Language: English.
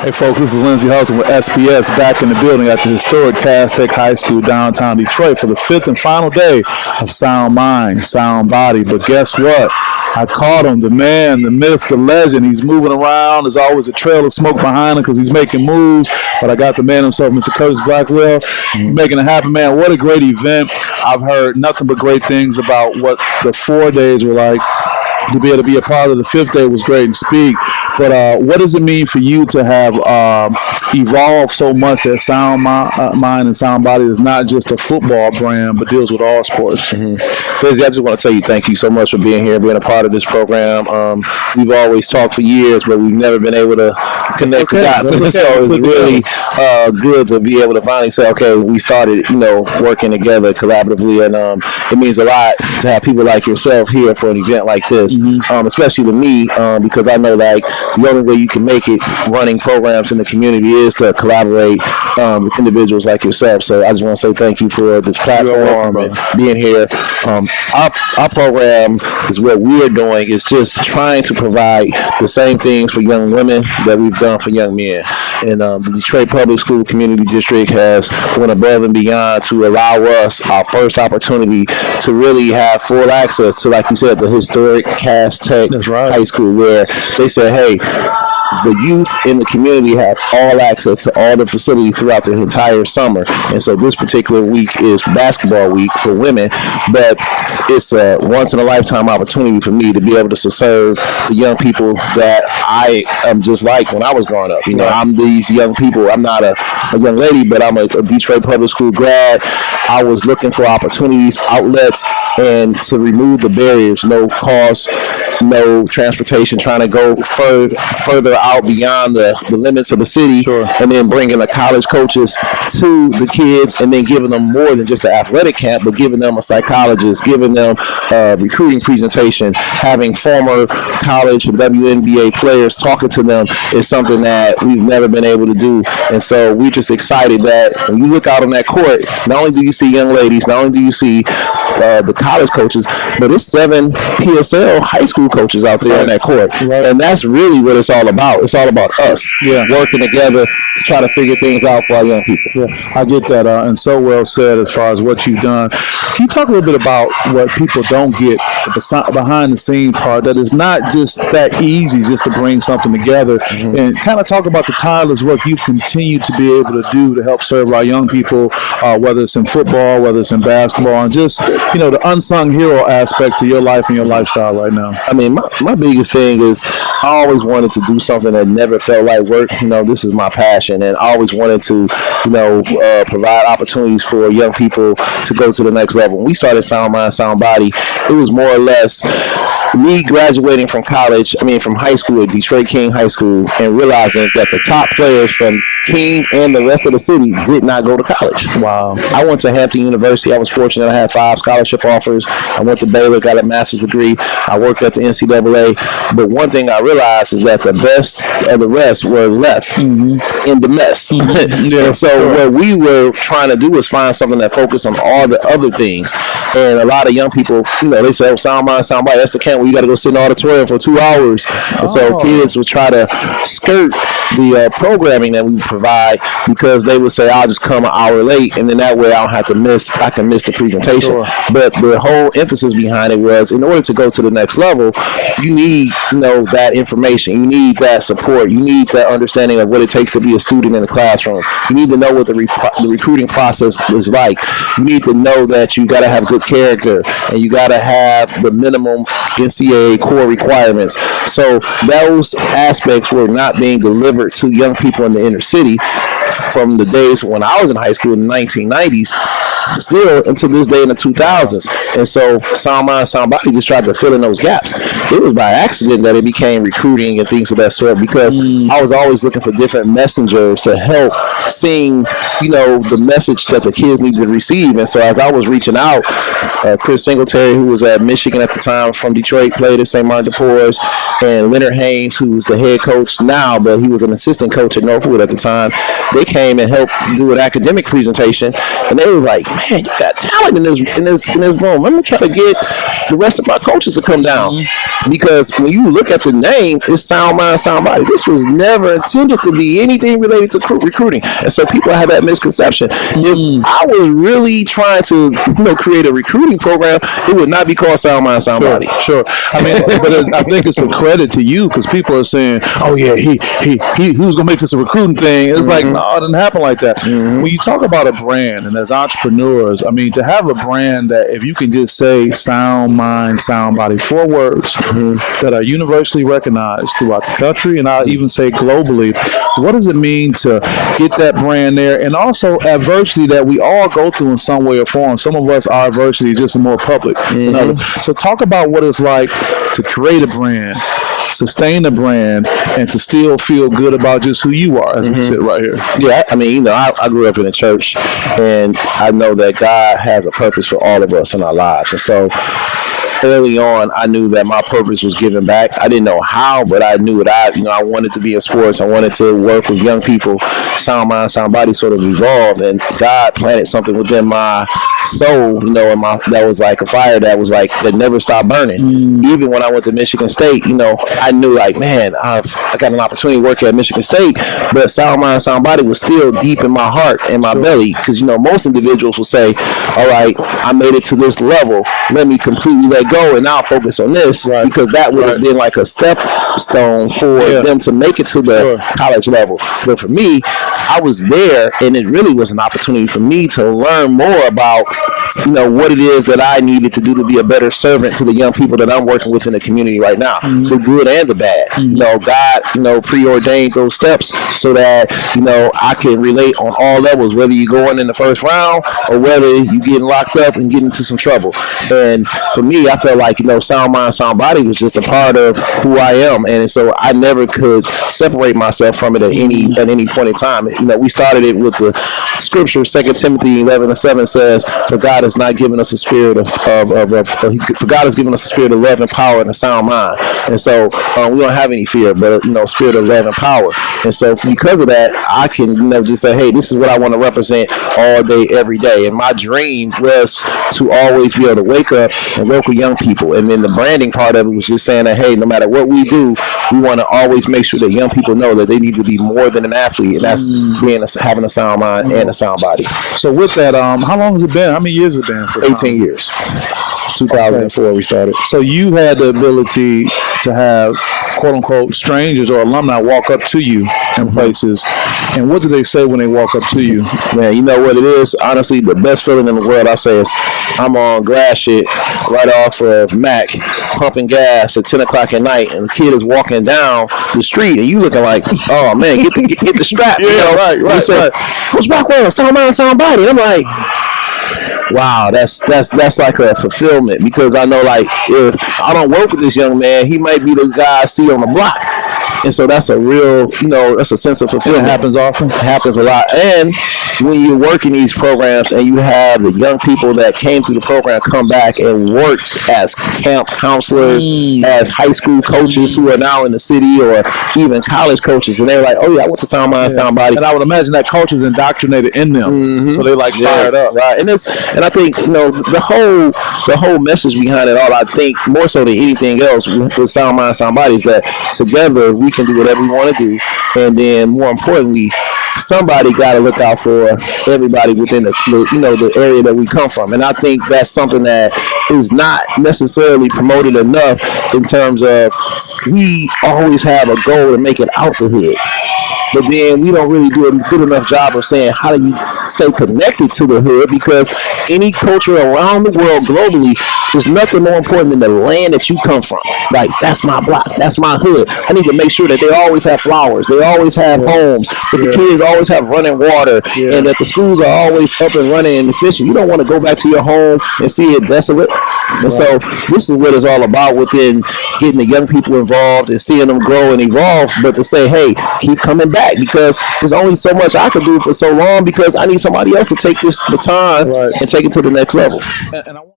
Hey folks, this is Lindsey Hudson with SPS back in the building at the historic Cass Tech High School downtown Detroit for the fifth and final day of Sound Mind, Sound Body. But guess what? I caught him, the man, the myth, the legend. He's moving around. There's always a trail of smoke behind him because he's making moves. But I got the man himself, Mr. Curtis Blackwell, making it happen, man. What a great event. I've heard nothing but great things about what the 4 days were like. To be able to be a part of the fifth day was great and speak. But what does it mean for you to have evolved so much that Sound Mind and Sound Body is not just a football brand, but deals with all sports? Lizzie, I just want to tell you thank you so much for being here, being a part of this program. We've always talked for years, but we've never been able to connect the dots. Okay. So it's really good to be able to finally say, okay, we started, working together collaboratively, and it means a lot to have people like yourself here for an event like this. Especially to me, because I know like the only way you can make it running programs in the community is to collaborate with individuals like yourself. So I just want to say thank you for this platform and being here. Our program is what we're doing is just trying to provide the same things for young women that we've done for young men. And the Detroit Public School Community District has went above and beyond to allow us our first opportunity to really have full access to, like you said, the historic Cass Tech High School, where they said, hey, the youth in the community have all access to all the facilities throughout the entire summer. And so this particular week is basketball week for women, but it's a once-in-a-lifetime opportunity for me to be able to serve the young people that I am just like when I was growing up. I'm these young people. I'm not a young lady, but I'm a Detroit Public School grad. I was looking for opportunities, outlets, and to remove the barriers, no cost, no transportation, trying to go further out beyond the limits of the city, and then bringing the college coaches to the kids, and then giving them more than just an athletic camp, but giving them a psychologist, giving them a recruiting presentation, having former college and WNBA players talking to them is something that we've never been able to do. And so we're just excited that when you look out on that court, not only do you see young ladies, not only do you see the college coaches, but it's 7 PSL high school coaches out there on that court. And that's really what it's all about. It's all about us working together to try to figure things out for our young people. I get that, and so well said as far as what you've done. Can you talk a little bit about what people don't get, the behind the scene part, that is not just that easy just to bring something together, and kind of talk about the tireless work you've continued to be able to do to help serve our young people, whether it's in football, whether it's in basketball, and just the unsung hero aspect to your life and your lifestyle right now. I mean, my biggest thing is I always wanted to do something that never felt like work. This is my passion, and I always wanted to, provide opportunities for young people to go to the next level. When we started Sound Mind, Sound Body, it was more or less me graduating from from high school at Detroit King High School, and realizing that the top players from King and the rest of the city did not go to college. Wow. I went to Hampton University. I was fortunate. I had 5 scholarship offers. I went to Baylor, got a master's degree. I worked at the NCAA. But one thing I realized is that the best of the rest were left in the mess. And so what we were trying to do was find something that focused on all the other things. And a lot of young people, they say, Sound Mind, Sound Body, that's the camp where you got to go sit in the auditorium for 2 hours. And so kids would try to skirt the programming that we provide, because they would say, I'll just come an hour late, and then that way I can miss the presentation. But the whole emphasis behind it was, in order to go to the next level, you need, that information. You need that support. You need that understanding of what it takes to be a student in the classroom. You need to know what the recruiting process is like. You need to know that you got to have good character, and you got to have the minimum NCAA core requirements. So those aspects were not being delivered to young people in the inner city from the days when I was in high school in the 1990s, still until this day in the 2000s. And so Sound Mind, Sound Body just tried to fill in those gaps. It was by accident that it became recruiting and things of that sort, because I was always looking for different messengers to help sing, the message that the kids need to receive. And so as I was reaching out, Chris Singletary, who was at Michigan at the time from Detroit, played at St. Martin de Porres, and Leonard Haynes, who's the head coach now, but he was an assistant coach at Northwood at the time, they came and helped do an academic presentation, and they was like, man, you got talent in this room. I'm gonna try to get the rest of my coaches to come down, because when you look at the name, it's Sound Mind, Sound Body. This was never intended to be anything related to recruiting, and so people have that misconception. If I was really trying to, create a recruiting program, it would not be called Sound Mind, Sound Body. Sure. I mean, but I think it's a credit to you, because people are saying, "Oh yeah, he was gonna make this a recruiting thing." It's like, no, it didn't happen like that. When you talk about a brand, and as entrepreneurs, I mean, to have a brand that if you can just say Sound Mind, Sound Body, 4 words that are universally recognized throughout the country, and I'll even say globally, what does it mean to get that brand there? And also adversity that we all go through in some way or form. Some of us, our adversity is just more public than others. So talk about what it's like to create a brand, sustain a brand, and to still feel good about just who you are as we sit right here. Yeah, I mean, I grew up in a church, and I know that God has a purpose for all of us in our lives. And so early on, I knew that my purpose was giving back. I didn't know how, but I knew that I wanted to be in sports. I wanted to work with young people. Sound Mind, Sound Body sort of evolved, and God planted something within my soul, that was like a fire that never stopped burning. Even when I went to Michigan State, I knew man, I got an opportunity to work at Michigan State, but Sound Mind, Sound Body was still deep in my heart and my belly, because most individuals will say, all right, I made it to this level, let me completely let go and now focus on this, because that would have been like a stepstone for them to make it to the college level. But for me, I was there, and it really was an opportunity for me to learn more about what it is that I needed to do to be a better servant to the young people that I'm working with in the community right now, the good and the bad. God preordained those steps so that I can relate on all levels, whether you're going in the first round or whether you getting locked up and getting into some trouble. And for me, I felt like Sound Mind, Sound Body was just a part of who I am, and so I never could separate myself from it at any point in time. We started it with the scripture, 2 Timothy 11:7 says, "For God has not given us a spirit for God has given us a spirit of love and power and a sound mind." And so we don't have any fear, but spirit of love and power. And so because of that, I can just say, hey, this is what I want to represent all day, every day. And my dream was to always be able to wake up and work with young people. And then the branding part of it was just saying that, hey, no matter what we do, we want to always make sure that young people know that they need to be more than an athlete, and that's having a sound mind and a sound body. So with that, how long has it been? How many years has it been? For 18 years. 2004 we started. So you had the ability to have quote unquote strangers or alumni walk up to you in places. And what do they say when they walk up to you? Man, you know what it is? Honestly, the best feeling in the world, I say, is I'm on grass shit right off of Mac, pumping gas at 10 o'clock at night, and the kid is walking down the street, and you looking like, oh man, get the strap. Right. Say, Coach Blackwell, Sound Mind, Sound Body. And I'm like, wow, that's like a fulfillment, because I know if I don't work with this young man, he might be the guy I see on the block. And so that's a real, that's a sense of fulfillment. It happens often. It happens a lot. And when you're working these programs and you have the young people that came through the program come back and work as camp counselors, as high school coaches who are now in the city, or even college coaches, and they're like, oh yeah, I went to Sound Mind, Sound Body. And I would imagine that culture is indoctrinated in them. So they're fired up. Right. And I think, the whole message behind it all, I think more so than anything else with Sound Mind, Sound Body, is that together we can do whatever we want to do, and then more importantly, somebody got to look out for everybody within the area that we come from. And I think that's something that is not necessarily promoted enough, in terms of we always have a goal to make it out the hood, but then we don't really do a good enough job of saying, how do you stay connected to the hood? Because any culture around the world globally, there's nothing more important than the land that you come from. Like, that's my block, that's my hood. I need to make sure that they always have flowers, they always have homes, that the kids always have running water, and that the schools are always up and running and efficient. You don't want to go back to your home and see it desolate. And so this is what it's all about within getting the young people involved and seeing them grow and evolve, but to say, hey, keep coming back, because there's only so much I can do for so long, because I need somebody else to take this baton and take it to the next level. And I